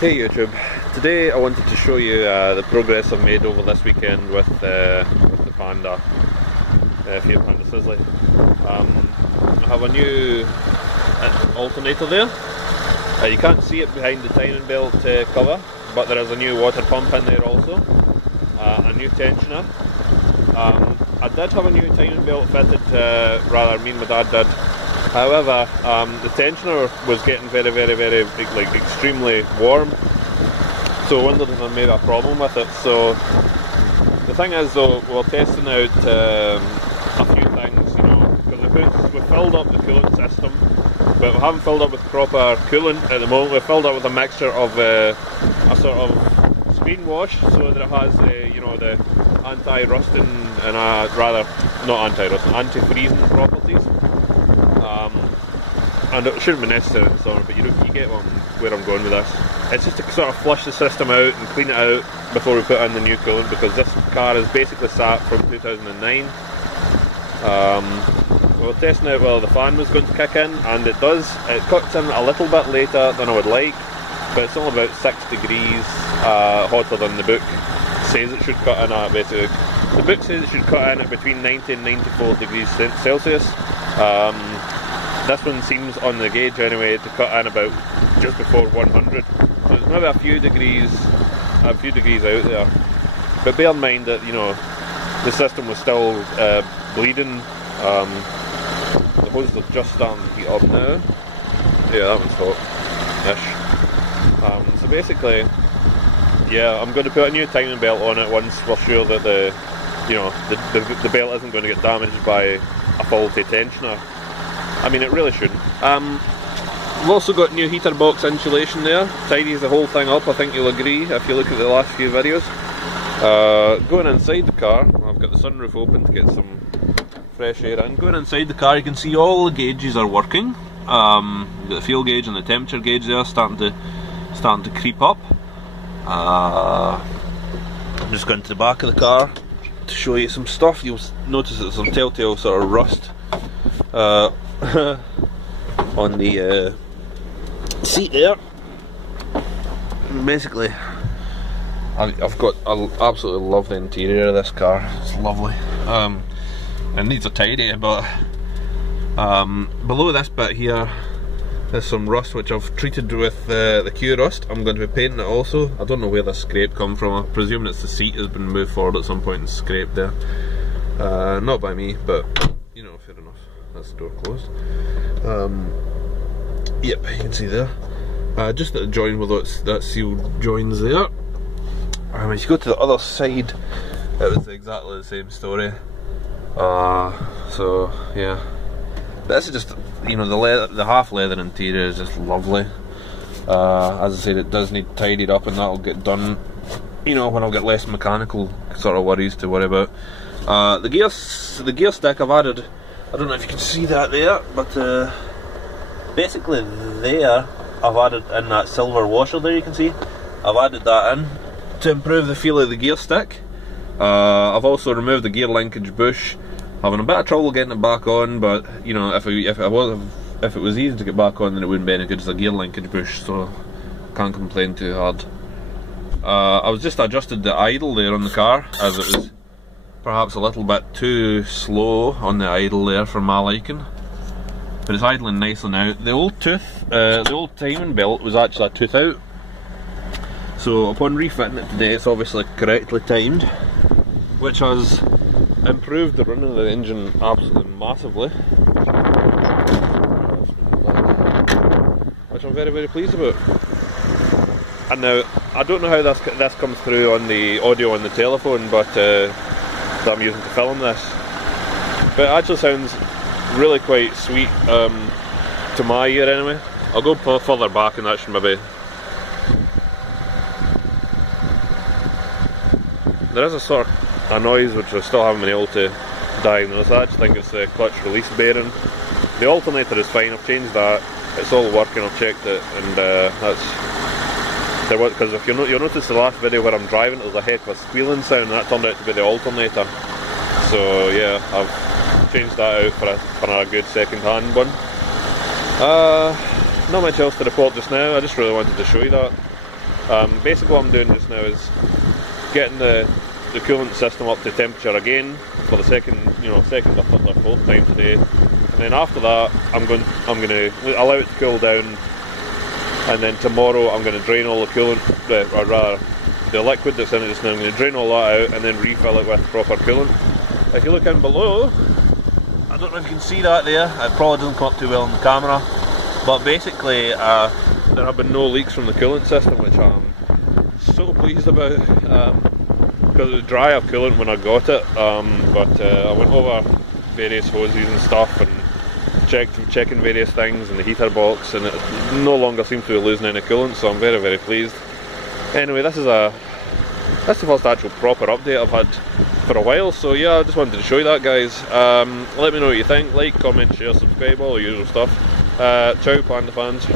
Hey YouTube, today I wanted to show you the progress I've made over this weekend with the Panda, Fiat Panda Sisley. I have a new alternator there. You can't see it behind the timing belt cover, but there is a new water pump in there also, a new tensioner. I did have a new timing belt fitted, rather me and my dad did. However, the tensioner was getting very extremely warm, so I wondered if I made a problem with it. So the thing is though, we're testing out a few things, you know, because we've filled up the coolant system, but we haven't filled up with proper coolant at the moment. We've filled up with a mixture of a sort of screen wash, so that it has you know, the anti-rusting and rather not anti-rusting, anti-freezing properties. And it shouldn't be necessary in the summer, but you get where I'm going with this. It's just to sort of flush the system out and clean it out before we put in the new coolant, because this car is basically sat from 2009. We were testing out whether the fan was going to kick in, and it does. It cuts in a little bit later than I would like, but it's only about 6 degrees hotter than the book says it should cut in at. Basically, the book says it should cut in at between 90 and 94 degrees Celsius. This one seems, on the gauge anyway, to cut in about just before 100. So it's maybe a few degrees out there. But bear in mind that, you know, the system was still bleeding. The hoses are just starting to heat up now. Yeah, that one's hot-ish. So basically, yeah, I'm going to put a new timing belt on it once we're sure that the belt isn't going to get damaged by a faulty tensioner. I mean, it really shouldn't. We've also got new heater box insulation there. Tidies the whole thing up, I think you'll agree if you look at the last few videos. Going inside the car, I've got the sunroof open to get some fresh air in. Going inside the car, you can see all the gauges are working. You've got the fuel gauge and the temperature gauge there starting to creep up. I'm just going to the back of the car to show you some stuff. You'll notice there's some telltale sort of rust on the seat there. Basically, I absolutely love the interior of this car. It's lovely. It needs a tidy, but below this bit here there's some rust which I've treated with the Q rust. I'm going to be painting it also. I don't know where this scrape come from. I presume it's the seat has been moved forward at some point and scraped there. Not by me, but you know, fair enough. That's the door closed. Yep, you can see there. Just at the join where that sealed joins there. If you go to the other side, it was exactly the same story. So yeah, this is just, you know, the half leather interior is just lovely. As I said, it does need tidied up, and that'll get done, you know, when I've got less mechanical sort of worries to worry about. The gear stick I've added. I don't know if you can see that there, but basically there I've added in that silver washer there, you can see. I've added that in to improve the feel of the gear stick. I've also removed the gear linkage bush. Having a bit of trouble getting it back on, but you know, if it was easy to get back on, then it wouldn't be any good as a gear linkage bush, so can't complain too hard. I was just adjusted the idle there on the car, as it was perhaps a little bit too slow on the idle there for my liking, but it's idling nicely now. The old timing belt was actually a tooth out, so upon refitting it today, it's obviously correctly timed, which has improved the running of the engine absolutely massively, which I'm very pleased about. And now, I don't know how this comes through on the audio on the telephone, but that I'm using to film this, but it actually sounds really quite sweet to my ear anyway. I'll go further back and that should maybe... There is a sort of a noise which I still haven't been able to diagnose. I actually think it's the clutch release bearing. The alternator is fine, I've changed that, it's all working, I've checked it, and because if you'll notice the last video where I'm driving, it was a heck of a squealing sound, and that turned out to be the alternator. So yeah, I've changed that out for a good second-hand one. Not much else to report just now, I just really wanted to show you that. Basically what I'm doing just now is getting the coolant system up to temperature again for the second or third or fourth time today, and then after that I'm going to allow it to cool down, and then tomorrow I'm going to drain all the coolant, or rather the liquid that's in it just now. I'm going to drain all that out and then refill it with proper coolant. If you look in below, I don't know if you can see that there, it probably doesn't come up too well on the camera, but basically there have been no leaks from the coolant system, which I'm so pleased about, because it was dry of coolant when I got it, but I went over various hoses and stuff and checking various things in the heater box, and it no longer seems to be losing any coolant, so I'm very, very pleased. Anyway, that's the first actual proper update I've had for a while, so yeah, I just wanted to show you that, guys. Let me know what you think. Like, comment, share, subscribe, all the usual stuff. Ciao, Panda fans.